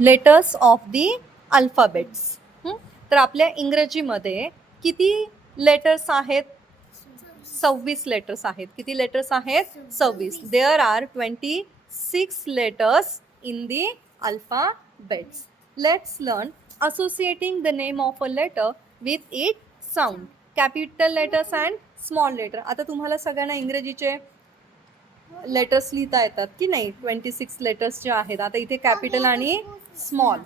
Letters of the alphabets. तर आपल्या इंग्रजीमध्ये किती लेटर्स आहेत? 26 लेटर्स आहेत. किती लेटर्स आहेत? 26. There are 26 letters in the alphabets. Let's learn associating the name of a letter with its sound. Capital letters and small letter. आता तुम्हाला सगळ्यांना इंग्रजीचे लेटर्स लिहिता येतात की नाही? 26 लेटर्स जे आहेत. आता इथे कॅपिटल आणि small.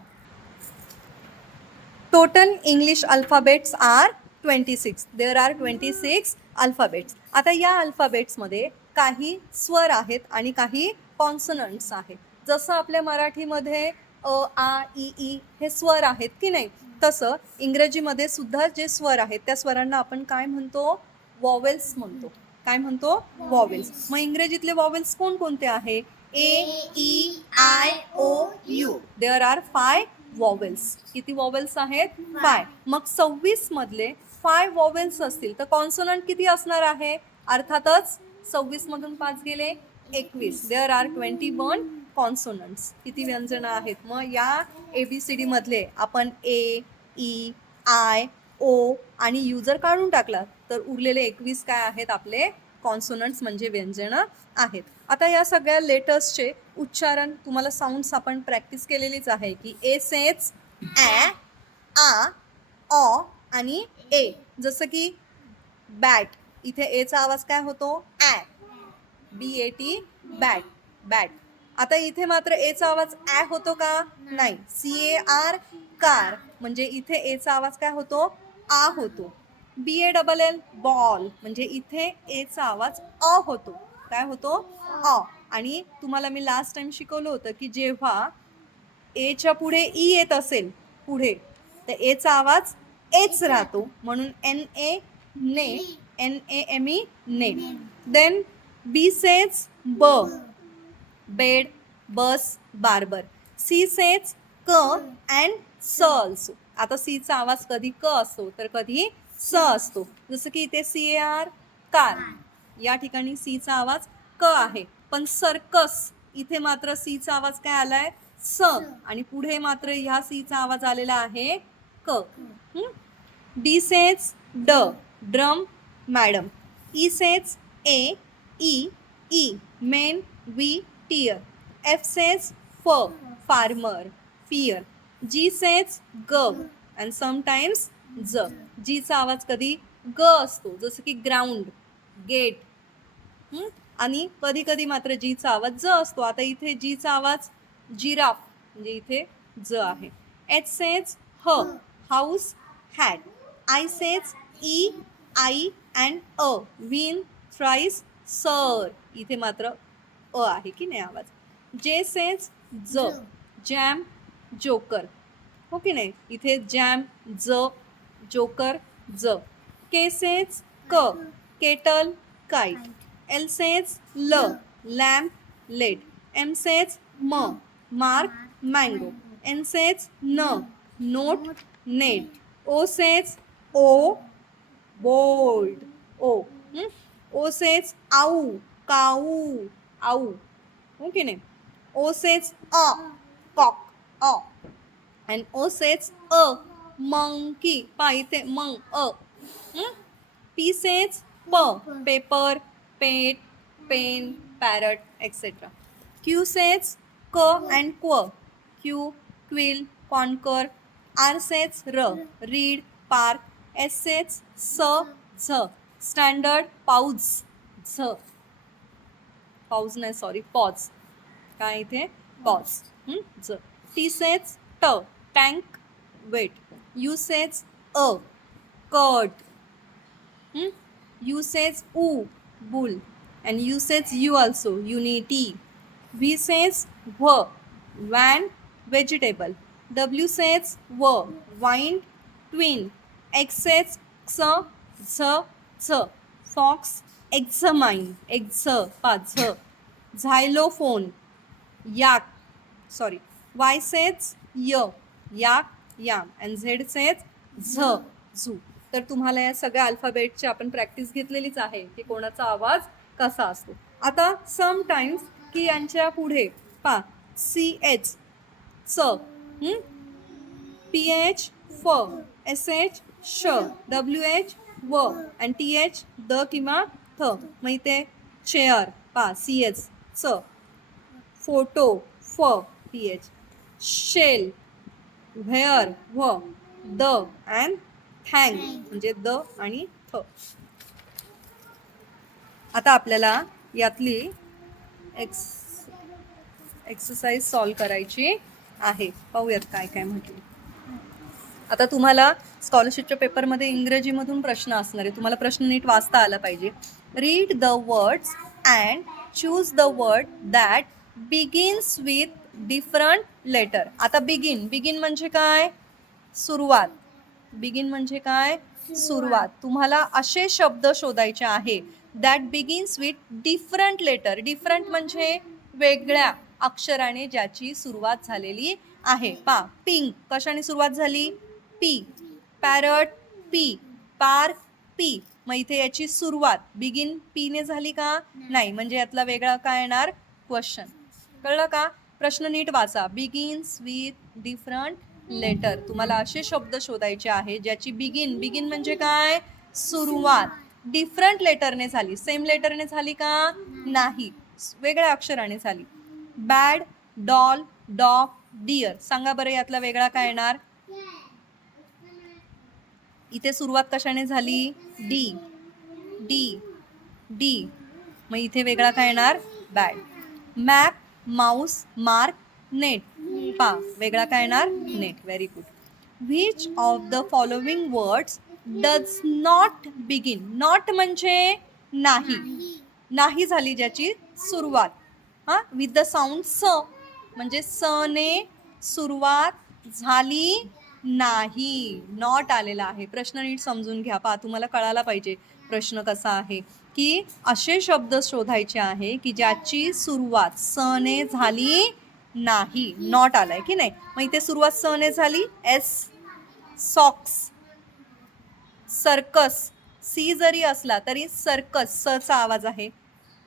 Total English alphabets are 26. There are 26 alphabets. आता या अल्फाबेट्समध्ये काही स्वर आहेत आणि काही कॉन्सनंट्स आहेत. जसं आपल्या मराठीमध्ये अ, आ, ई हे स्वर आहेत की नाही, तसं इंग्रजीमध्ये सुद्धा जे स्वर आहेत त्या स्वरांना आपण काय म्हणतो? वॉवेल्स म्हणतो. काय म्हणतो? वॉवेल्स. मग इंग्रजीतले वॉवेल्स कोणकोणते आहे? A, E, I, O, U. There are 5 vowels. किती वॉवेल्स आहेत? 5. मग 26 मधले 5 वॉवेल्स असतील तर कॉन्सोनंट किती असणार आहे? अर्थातच 26 मधून 5 गेले 21. There are 21 consonants. किती व्यंजनं आहेत? मग या ABCD मधले आपण ए, ई, आय, ओ आणि यू जर काढून टाकला तर उरलेले 21 काय आहेत? आपले कॉन्सोनंट्स म्हणजे व्यंजनं आहेत. आता या सगळ्या लेटर्सचे उच्चारण तुम्हाला साऊंड्स आपण प्रॅक्टिस केलेलीच आहे की ए सेज ॲ, आ, ऑ आणि ए. जसं की बॅट, इथे एचा आवाज काय होतो? ॲ. BAT bat, bat. आता इथे मात्र एचा आवाज ॲ होतो का? नाही. CAR कार, म्हणजे इथे एचा आवाज काय होतो? आ होतो. BALL बॉल, म्हणजे इथे एचा आवाज अ होतो. काय होतो? अ. आणि तुम्हाला मी लास्ट टाइम शिकवलं होतं की जेव्हा एच्या पुढे ई येत असेल पुढे तर एचा आवाज एच राहतो, म्हणून NA ने, NAME ने. देन बी सेज ब, bed, bus, barber. She says क अँड स ऑल्सो. आता सीचा आवाज कधी क असतो तर कधी स असतो. जसं की इथे CAR कार, या ठिकाणी सीचा आवाज क आहे. पण सर्कस, इथे मात्र सीचा आवाज काय आलाय? स. आणि पुढे मात्र ह्या सीचा आवाज आलेला आहे क. डी सेज ड, ड्रम, मॅडम. ई सेज ए, ई, men, we, tear. F says फ, फार्मर, फियर. जी सेज ग अँड समटाइम्स ज. जीचा आवाज कधी ग असतो, जसं की ग्राउंड, गेट. आणि कधी कधी मात्र जीचा आवाज ज असतो. आता इथे जीचा आवाज जिराफ, म्हणजे इथे ज आहे. एच सेज ह, house, hat. I says E, I and a, win, thrice, sir. इथे मात्र अ आहे की नाही आवाज. जे सेज ज, जॅम, जोकर. हो की नाही? इथे जॅम, ज, जोकर, ज. के सेज क, kettle, kite. L says L, lamp, lid. M says M, mark, mango. N says N, note, net. O says O, bold, O. O says ow, cow, ow. Okay, O says A, cock, A. And O says A, monkey. Pa इथे मंग, A. P says P, paper, pet, pen, parrot, etc. Q says K and Q, Q, quill, conquer. R says R, read, park. S says S, Z, standard, pause, Z. Pause नाही, sorry, pause. काय इथे? Pause. Z. T says T, tank, wait. U says A, curd. U says U, bull. And U says U also, unity. V says V, van, vegetable. W says V, wind, twin. X says X, Z, Z, fox, examine, X, Z, xylophone, yak, sorry. Y says Y, yak, yam. And Z says Z, zoo. तर तुम्हाला या सगळ्या अल्फाबेटची आपण practice घेतलेलीच आहे की कोणाचा आवाज कसा असतो. आता समटाइम्स की यांच्या पुढे पा CH, च, PH फ, SH श, WH व आणि TH द किंवा थ. मग इथे चेअर पा CH च, फोटो फ PH, शेल व्हेअर व द अँड थँक म्हणजे द आणि थ. आता आपल्याला यातली एक्सरसाइज सॉल्व करायची आहे. पाहूयात काय काय म्हटले. आता तुम्हाला स्कॉलरशिपच्या पेपरमध्ये इंग्रजीमधून प्रश्न असणार आहे. तुम्हाला प्रश्न नीट वाचता आला पाहिजे. Read the words and choose the word that begins with different letter. आता बिगिन म्हणजे काय? सुरुवात. बिगिन म्हणजे काय? सुरुवात. तुम्हाला असे शब्द शोधायचे आहे that begins with different letter. Different म्हणजे वेगळ्या अक्षराने ज्याची सुरुवात झालेली आहे. पिंक कशाने सुरुवात झाली? P. Parrot P. Park P. मग इथे याची सुरुवात बिगिन पी ने झाली का? नाही. म्हणजे यातला वेगळा काय येणार? क्वेश्चन. कळलं का? प्रश्न नीट वाचा. Begins with different letter. तुम्हाला असे शब्द शोधायचे आहे ज्याची बिगिन म्हणजे काय? सुरुवात डिफरंट लेटरने झाली. सेम लेटरने झाली का? नाही. वेगळ्या अक्षराने झाली. Bad, doll, dog, deer. सांगा बरं यातला वेगळा काय येणार? इथे सुरुवात कशाने झाली? डी. D D. मग इथे वेगळा काय येणार? Bad. Map, Mouse, mark, net. वेगळा काय येणार? Net. Very good. Which of the following words does not begin. Not म्हणजे नाही. नाही झाली ज्याची सुरुवात विथ द साऊंड स. म्हणजे स ने सुरुवात झाली नाही. नॉट आलेला आहे. प्रश्न नीट समजून घ्या. तुम्हाला कळायला पाहिजे प्रश्न कसा आहे की असे शब्द शोधायचे आहे की ज्याची सुरुवात स ने झाली नाही. नॉट आलाय की नाही. मग इथे सुरुवात स ने झाली. एस. सॉक्स. सर्कस. सी जरी असला तरी सर्कस स चा आवाज आहे.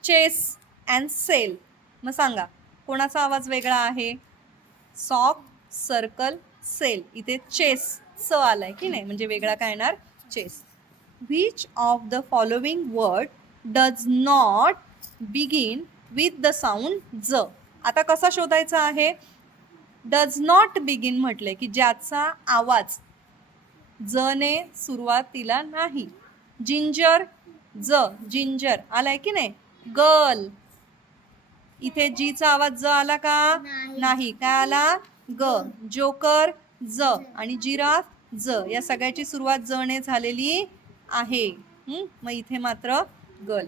Chess and cell. मग सांगा कोणाचा आवाज वेगळा आहे? Sock, circle, cell. इथे चेस स आलाय की नाही. म्हणजे वेगळा काय येणार? Chess. Which of the following word does not begin with the sound ज. आता कसा शोधायचा आहे? डज नॉट बिगिन म्हटले की ज्याचा आवाज ज ने सुरुवातीला नाही. जिंजर ज. जिंजर आलाय की नाही. गर्ल. इथे जीचा आवाज ज आला का? नाही. काय आला? ग. जोकर ज आणि जिराफ ज. या सगळ्याची सुरुवात ज ने झालेली आहे. मग इथे मात्र girl.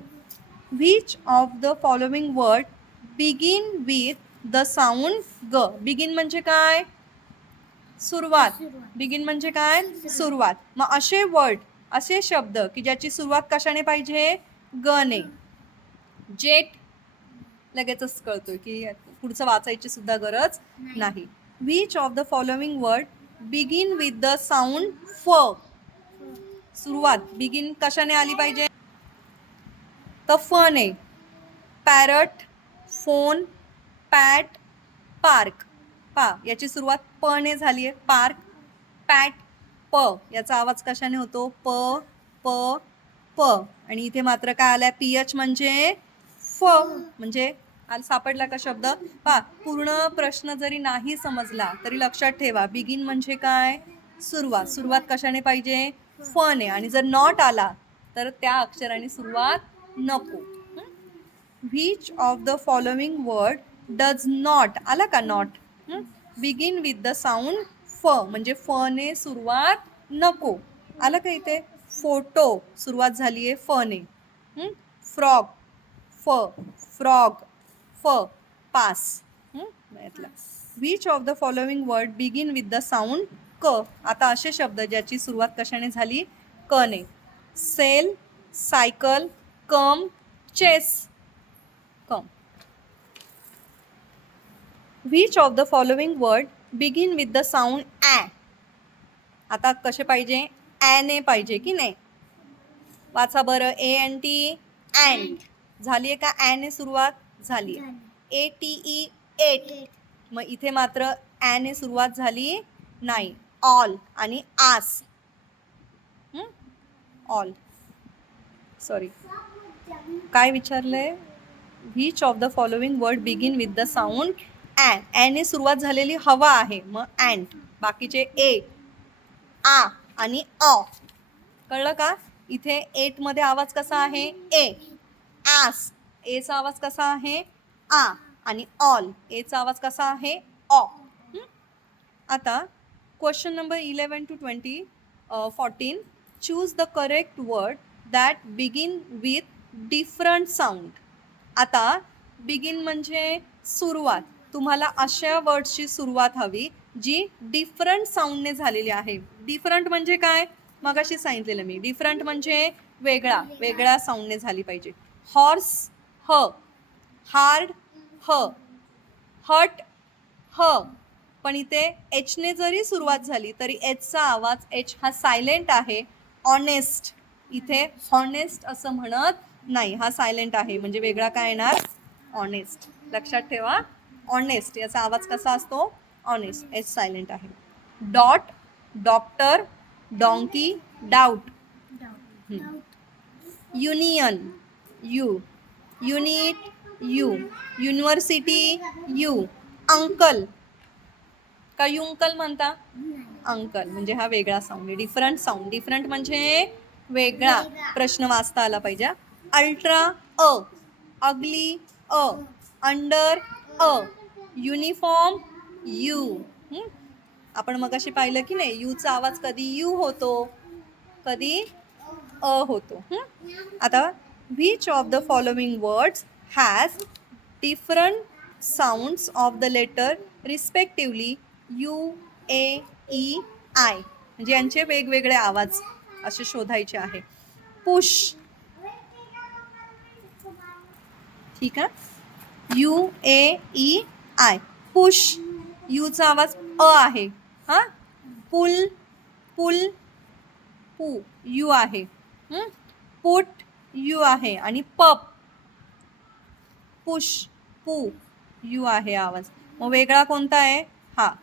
Which of the following word begin with the sound ग. बिगिन म्हणजे काय? सुरुवात. बिगिन म्हणजे काय? सुरुवात. मग असे वर्ड, असे शब्द की ज्याची सुरुवात कशाने पाहिजे? ग ने. जेट लगेचच कळतोय की पुढचं वाचायची सुद्धा गरज नाही. Which of the following word begin with the sound फ. सुरुवात बिगिन कशाने आली पाहिजे? तर फ ने. पॅरट, फोन, पॅट, पार्क. याची सुरुवात प ने झाली आहे. पार्क, पॅट, प. याचा आवाज कशाने होतो? प प प. आणि इथे मात्र काय आलाय? पीएच म्हणजे फ. म्हणजे सापडला का शब्द? पूर्ण प्रश्न जरी नाही समजला तरी लक्षात ठेवा बिगिन म्हणजे काय? सुरुवात. सुरुवात कशाने पाहिजे? फ ने. आणि जर नॉट आला तर त्या अक्षराने सुरुवात नको. Which of the following word does not. आला का not? Begin with the sound फ. म्हणजे फ ने सुरुवात नको. आलं का इथे? फोटो सुरुवात झाली आहे फ ने. फ्रॉग फ. फ्रॉग फ. Pass. Which of the following word begin with the sound क. आता असे शब्द ज्याची सुरुवात कशाने झाली? क ने. Cell, cycle, come, chase. Come. Which of the following word begin with the sound ॲ. आता कसे पाहिजे? ॲ ने पाहिजे की नाही. वाचा बरं. ANT and. झाली आहे का? ॲ ने सुरुवात झाली आहे. ATE eight. मग इथे मात्र ॲने सुरुवात झाली नाही. ऑल आणि आस. ऑल. सॉरी, काय विचारलंय? Which of the following word begin with the sound ॲन. ॲने सुरुवात झालेली हवा आहे, मग अँट. बाकीचे ए, आ आणि ऑ. कळलं का? इथे 8 मध्ये आवाज कसा आहे? ए. आस, एचा आवाज कसा आहे? आ. आणि ऑल, एचा आवाज कसा आहे? ऑ. आता question number 11 to 14. Choose the correct word that begin with different sound. आता बिगिन म्हणजे सुरुवात. तुम्हाला अशा वर्ड्सची सुरुवात हवी जी डिफरंट साऊंडने झालेली आहे. डिफरंट म्हणजे काय? मगाशी सांगितलेलं मी. डिफरंट म्हणजे वेगळ्या साऊंडने झाली पाहिजे. हॉर्स ह, हार्ड ह, हट ह. पण इथे एचने जरी सुरुवात झाली तरी एचचा आवाज, एच हा सायलेंट आहे. ऑनेस्ट, इथे हॉनेस्ट असं म्हणत नाही, हा सायलेंट आहे, म्हणजे वेगळा काय येणार? ऑनेस्ट. लक्षात ठेवा, ऑनेस्ट याचा आवाज कसा असतो? ऑनेस्ट. एच सायलेंट आहे. Dot, doctor, donkey, doubt. Union you, unit you, university you, uncle का युंकल म्हणता? अंकल म्हणजे हा वेगळा साऊंड आहे. Different sound. डिफरंट म्हणजे वेगळा. प्रश्न वाचता आला पाहिजे. Ultra a, ugly a, under a, uniform you. आपण मगाशी पाहिलं की नाही, यूचा आवाज कधी यू होतो, कधी अ होतो. आता which of the following words has different sounds of the letter respectively U, A, E, I. म्हणजे यांचे वेगवेगळे आवाज असे शोधायचे आहे. पुश, ठीक आहे, U, A, E, I. Push, यूचा आवाज अ आहे. हा. पुल, पुल, पू, यू आहे. पुट, यू आहे. आणि पप, पुश, पू, यू आहे आवाज. मग वेगळा कोणता आहे? हा,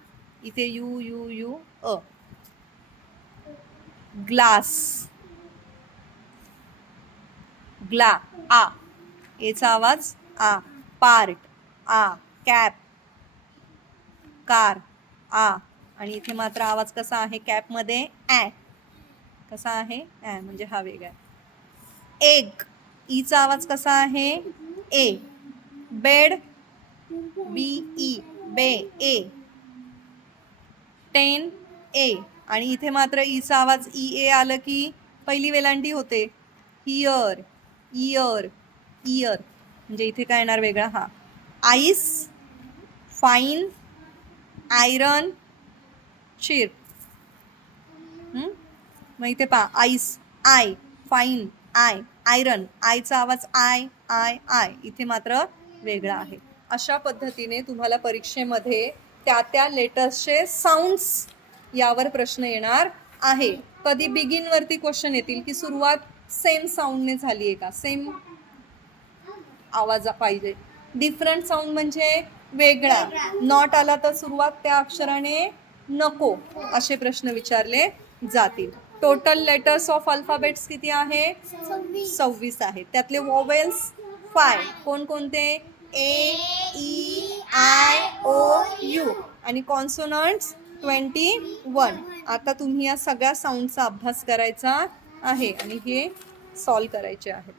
इथे you you you a. Glass, ग्ला, आ, एचा आवाज आ. पार्ट, आ. कॅप, कार, आ. आणि इथे मात्र आवाज कसा आहे कॅपमध्ये? ॲ. कसा आहे? ॲ, म्हणजे हा वेगळा. एग, ईचा आवाज कसा आहे? ए. बेड, बी ई, बे, ए. टेन, ए. आणि इथे मात्र ईचा आवाज ई ए आलं की पहिली वेलांटी होते. Here, year, year. म्हणजे इथे काय येणार वेगळा? हा. आईस, फाईन, आयरन, चिर. मग इथे पहा, ice, I, fine, I, iron. आयचा आवाज आय, आय, आय. इथे मात्र वेगळा आहे. अशा पद्धतीने तुम्हाला परीक्षेमध्ये त्या लेटर्सचे साऊंड्स यावर प्रश्न येणार आहे. कधी बिगिन वरती क्वेश्चन येतील की सुरुवात सेम साऊंडने झाली आहे का, सेम आवाज पाहिजे. डिफरंट साऊंड म्हणजे वेगळा. नॉट आला तर सुरुवात त्या अक्षराने नको, असे प्रश्न विचारले जातील. टोटल लेटर्स ऑफ अल्फाबेट्स किती आहे? 26 आहेत. त्यातले वॉवेल्स 5. कोणकोणते? ए, ई, आय, ओ, यू. आणि कॉन्सोनंट्स 21. आता तुम्ही या सगळ्या साऊंडचा अभ्यास करायचा आहे आणि हे सॉल्व करायचे आहे.